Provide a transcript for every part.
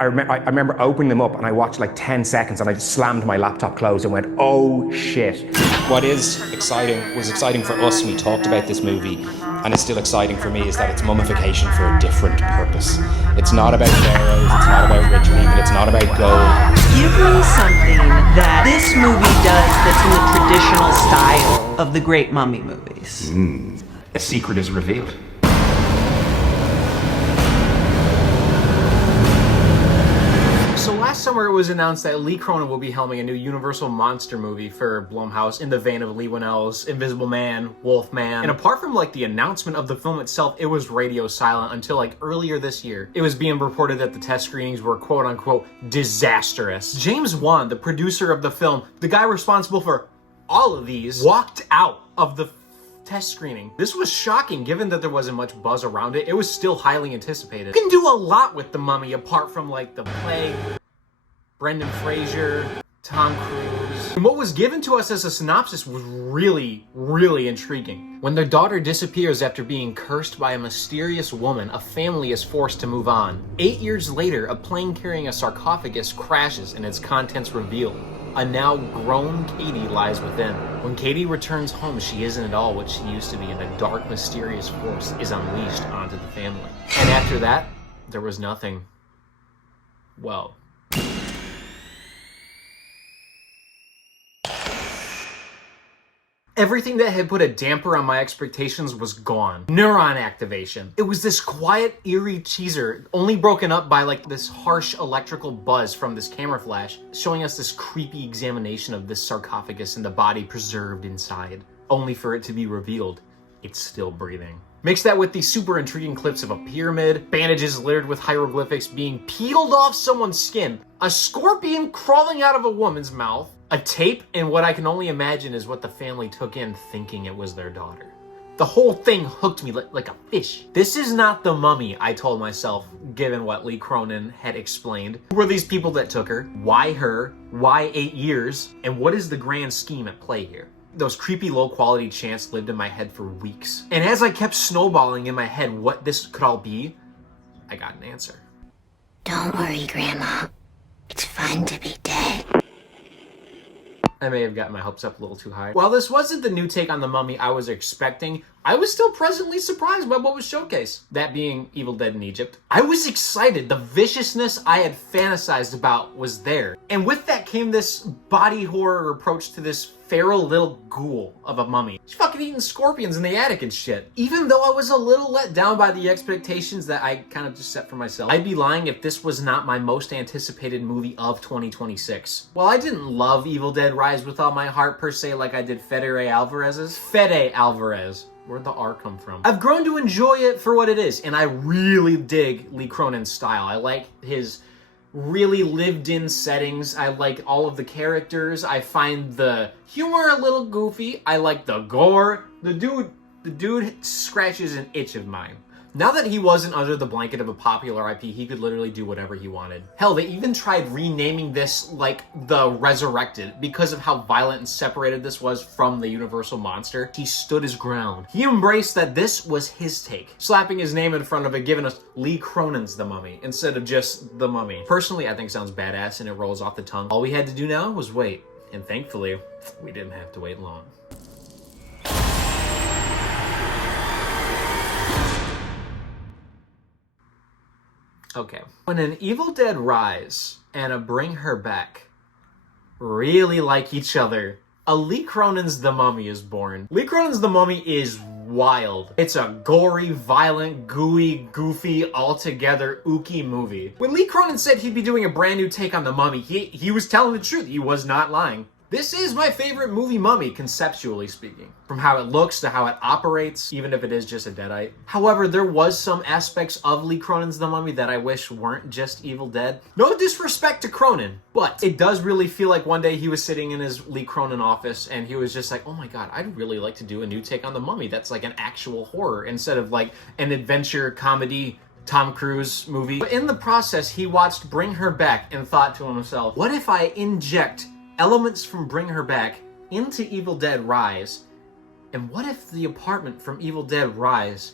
I remember opening them up and I watched like 10 seconds and I just slammed my laptop closed and went, oh shit. What was exciting for us when we talked about this movie, and it's still exciting for me, is that it's mummification for a different purpose. It's not about pharaohs, it's not about rich people, it's not about gold. Give me something that this movie does that's in the traditional style of the great mummy movies. A secret is revealed. So last summer it was announced that Lee Cronin will be helming a new Universal monster movie for Blumhouse in the vein of Leigh Whannell's Invisible Man, Wolfman. And apart from like the announcement of the film itself, it was radio silent until like earlier this year. It was being reported that the test screenings were quote unquote disastrous. James Wan, the producer of the film, the guy responsible for all of these, walked out of the test screening. This was shocking given that there wasn't much buzz around it. It was still highly anticipated. You can do a lot with The Mummy apart from like The Plague, Brendan Fraser, Tom Cruise. And what was given to us as a synopsis was really, really intriguing. When their daughter disappears after being cursed by a mysterious woman, a family is forced to move on. 8 years later, a plane carrying a sarcophagus crashes and its contents revealed. A now grown Katie lies within. When Katie returns home, she isn't at all what she used to be, and a dark, mysterious force is unleashed onto the family. And after that, there was nothing. Well, everything that had put a damper on my expectations was gone. Neuron activation. It was this quiet, eerie teaser, only broken up by like this harsh electrical buzz from this camera flash, showing us this creepy examination of this sarcophagus and the body preserved inside, only for it to be revealed it's still breathing. Mix that with these super intriguing clips of a pyramid, bandages littered with hieroglyphics being peeled off someone's skin, a scorpion crawling out of a woman's mouth, a tape, and what I can only imagine is what the family took in thinking it was their daughter. The whole thing hooked me like a fish. This is not The Mummy, I told myself, given what Lee Cronin had explained. Who were these people that took her? Why her? Why 8 years? And what is the grand scheme at play here? Those creepy low-quality chants lived in my head for weeks. And as I kept snowballing in my head what this could all be, I got an answer. Don't worry, Grandma. It's fun to be dead. I may have gotten my hopes up a little too high. While this wasn't the new take on The Mummy I was expecting, I was still pleasantly surprised by what was showcased. That being Evil Dead in Egypt. I was excited. The viciousness I had fantasized about was there. And with that came this body horror approach to this feral little ghoul of a mummy. She's fucking eating scorpions in the attic and shit. Even though I was a little let down by the expectations that I kind of just set for myself, I'd be lying if this was not my most anticipated movie of 2026. While I didn't love Evil Dead Rise with all my heart per se like I did Fede Alvarez. Where'd the R come from? I've grown to enjoy it for what it is, and I really dig Lee Cronin's style. I like his really lived-in settings. I like all of the characters. I find the humor a little goofy. I like the gore. The dude scratches an itch of mine. Now that he wasn't under the blanket of a popular IP, he could literally do whatever he wanted. Hell, they even tried renaming this like The Resurrected because of how violent and separated this was from the Universal monster. He stood his ground. He embraced that this was his take, slapping his name in front of it, giving us Lee Cronin's The Mummy instead of just The Mummy. Personally, I think it sounds badass and it rolls off the tongue. All we had to do now was wait, and thankfully, we didn't have to wait long. Okay. When an Evil Dead Rise and a Bring Her Back really like each other, a Lee Cronin's The Mummy is born. Lee Cronin's The Mummy is wild. It's a gory, violent, gooey, goofy, altogether ooky movie. When Lee Cronin said he'd be doing a brand new take on The Mummy, he was telling the truth. He was not lying. This is my favorite movie Mummy, conceptually speaking. From how it looks to how it operates, even if it is just a deadite. However, there was some aspects of Lee Cronin's The Mummy that I wish weren't just Evil Dead. No disrespect to Cronin, but it does really feel like one day he was sitting in his Lee Cronin office and he was just like, oh my god, I'd really like to do a new take on The Mummy that's like an actual horror instead of like an adventure comedy Tom Cruise movie. But in the process, he watched Bring Her Back and thought to himself, what if I inject elements from Bring Her Back into Evil Dead Rise, and what if the apartment from Evil Dead Rise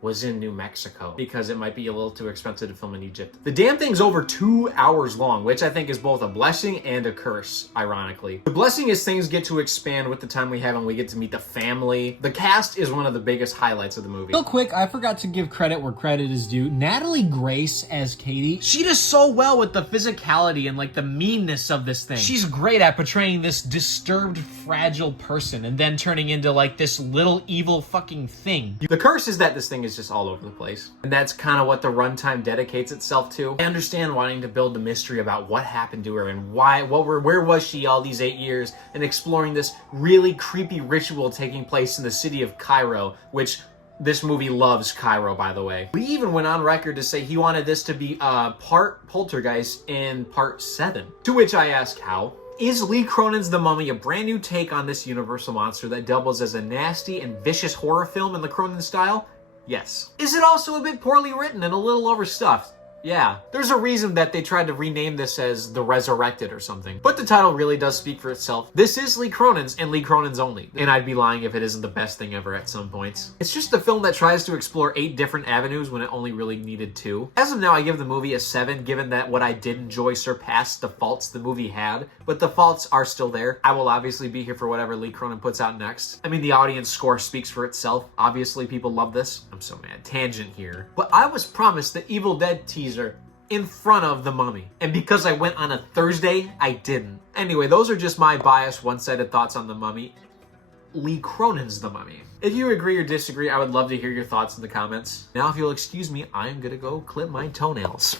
was in New Mexico because it might be a little too expensive to film in Egypt. The damn thing's over 2 hours long, which I think is both a blessing and a curse, ironically. The blessing is things get to expand with the time we have and we get to meet the family. The cast is one of the biggest highlights of the movie. Real quick, I forgot to give credit where credit is due. Natalie Grace as Katie. She does so well with the physicality and like the meanness of this thing. She's great at portraying this disturbed, fragile person and then turning into like this little evil fucking thing. The curse is that this thing is just all over the place. And that's kind of what the runtime dedicates itself to. I understand wanting to build the mystery about what happened to her and where was she all these 8 years, and exploring this really creepy ritual taking place in the city of Cairo, which this movie loves Cairo, by the way. Lee even went on record to say he wanted this to be part poltergeist in part 7. To which I ask, how? Is Lee Cronin's The Mummy a brand new take on this Universal monster that doubles as a nasty and vicious horror film in the Cronin style? Yes. Is it also a bit poorly written and a little overstuffed? Yeah. There's a reason that they tried to rename this as The Resurrected or something. But the title really does speak for itself. This is Lee Cronin's and Lee Cronin's only. And I'd be lying if it isn't the best thing ever at some points. It's just a film that tries to explore 8 different avenues when it only really needed 2. As of now, I give the movie a 7, given that what I did enjoy surpassed the faults the movie had. But the faults are still there. I will obviously be here for whatever Lee Cronin puts out next. I mean, the audience score speaks for itself. Obviously, people love this. I'm so mad. Tangent here. But I was promised the Evil Dead teaser in front of The Mummy. And because I went on a Thursday, I didn't. Anyway, those are just my biased, one-sided thoughts on The Mummy. Lee Cronin's The Mummy. If you agree or disagree, I would love to hear your thoughts in the comments. Now, if you'll excuse me, I'm gonna go clip my toenails.